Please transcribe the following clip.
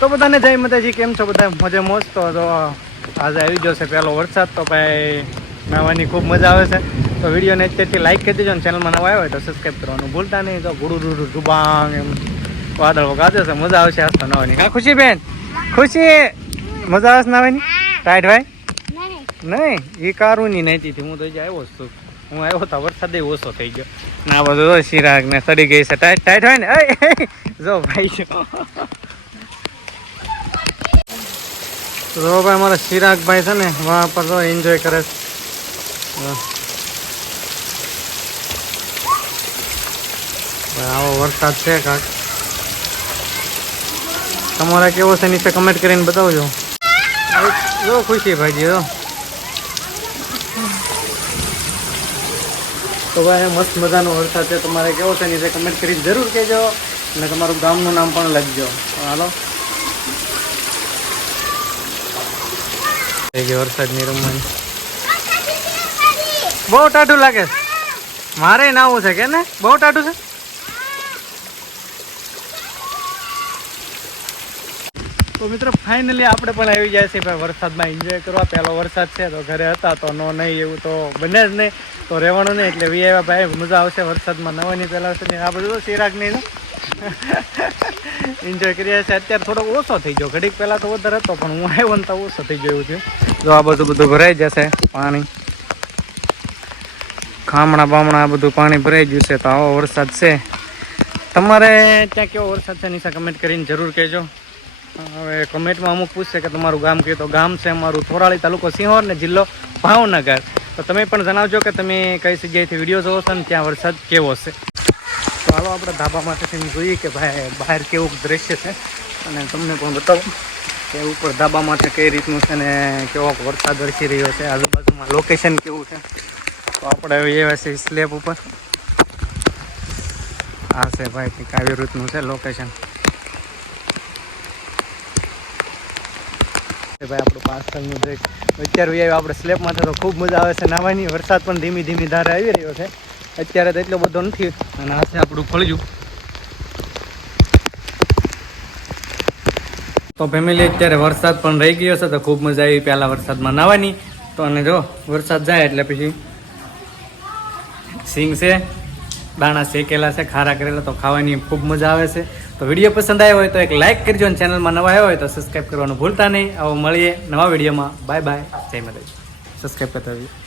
તો બધાને જય માતાજી, કેમ છો બધા? મજે મોજ તો આજે આવી ગયો છે પહેલો વરસાદ, તો ભાઈ નાવાની ખૂબ મજા આવે છે. તો વિડીયોને અત્યારથી લાઈક કરી દેજો ને ચેનલમાં નવા આવ્યો તો સબસ્ક્રાઈબ કરવાનું ભૂલતા નહીં. તો ગુડુ ડુડુ ડુબાંગ એમ વાદળો ગાજે છે. મજા આવશે આજ તો નવાની હા ખુશી બેન? ખુશી? મજા આવે છે રાઈટ ભાઈ? નહીં એ કારું નહીં નહીતી હતી હું તો જ આવ્યો છું. હું આવ્યો હતો વરસાદ ઓછો થઈ ગયો. ના બધું શિરાગ ને સડી ગઈ છે. ટાઈટ ટાઈટ હોય ને? જો ભાઈ જો. તો ભાઈ મારા ચિરાગભાઈ છે ને, વહાં પર તો એન્જોય કરે છે. આવો વરસાદ છે કાક. તમારા કેવો છે નીચે કમેન્ટ કરીને બતાવજો. જો ખુશી ભાઈજી, જો. તો ભાઈ મસ્ત મજાનો વરસાદ છે. તમારે કેવો છે નીચે કમેન્ટ કરી જરૂર કહેજો. અને તમારું ગામનું નામ પણ લખજો. હાલો. થઈ ગયો વરસાદની રમવાની. બહુ ટાઢું લાગે. મારે નાવું છે કે ને? બહુ ટાઢું છે? તો મિત્રો ફાઇનલી આપણે પણ આવી જાય છે ભાઈ વરસાદમાં એન્જોય કરવા. પહેલો વરસાદ છે તો ઘરે હતા તો નો નહીં એવું તો બને જ નહીં. તો રહેવાનું નહીં એટલે વી આવ્યા ભાઈ મજા આવશે વરસાદમાં. નવાની પહેલા વરસાદની આ બધું તો ચિરાગ નહીં એન્જોય કરીએ છીએ. અત્યારે થોડો ઓછો થઈ ગયો. ઘડીક પહેલાં તો વધારે હતો, પણ હું આવ્યો તો ઓછો થઈ ગયો છે. જો આ બધું બધું ભરાઈ જશે, પાણી. ખામણા બામણા આ બધું પાણી ભરાઈ ગયું છે, તો આવો વરસાદ છે. તમારે ત્યાં કેવો વરસાદ છે નિશા કમેન્ટ કરીને જરૂર કહેજો. હવે કમેન્ટમાં અમુક પૂછશે કે તમારું ગામ કયું? તો ગામ છે અમારું થોરાળી તાલુકો સિંહોર ને જિલ્લો ભાવનગર. તો તમે પણ જણાવજો કે તમે કઈ જગ્યાએથી વીડિયો જોવો છો ને ત્યાં વરસાદ કેવો છે. હાલો, આપણે ધાબા માટેથી જોઈએ કે ભાઈ, બહાર કેવું દ્રશ્ય છે. અને તમને પણ બતાવું કે ઉપર ધાબા માટે કઈ રીતનું છે ને કેવો વરસાદ વરસી રહ્યો છે, આજુબાજુમાં લોકેશન કેવું છે. તો આપણે એવા છે સ્લેબ ઉપર. આ છે ભાઈ, કંઈક આવી રીતનું છે લોકેશન ભાઈ, આપણું પાછળનું જે અત્યારે આપણે સ્લેબમાં તો ખૂબ મજા આવે છે. નાવાની વરસાદ પણ ધીમી ધીમી ધારે આવી રહ્યો છે. અત્યારે તો એટલો બધો નથી. અને છે આપણું ફળજું તો ફેમિલી અત્યારે વરસાદ પણ રહી ગયો છે, તો ખૂબ મજા આવી પહેલાં વરસાદમાં નાવાની તો અને જો, વરસાદ જાય એટલે પછી સિંગ છે, દાણા શેકેલા છે, ખારા કરેલા, તો ખાવાની ખૂબ મજા આવે છે. તો વીડિયો પસંદ આવ્યો હોય તો એક લાઇક કરજો અને ચેનલમાં નવા આવ્યો હોય તો સબસ્ક્રાઈબ કરવાનું ભૂલતા નહીં. આવો મળીએ નવા વિડીયોમાં. બાય બાય જય માતાજી. સબસ્ક્રાઈબ કરતા રહીએ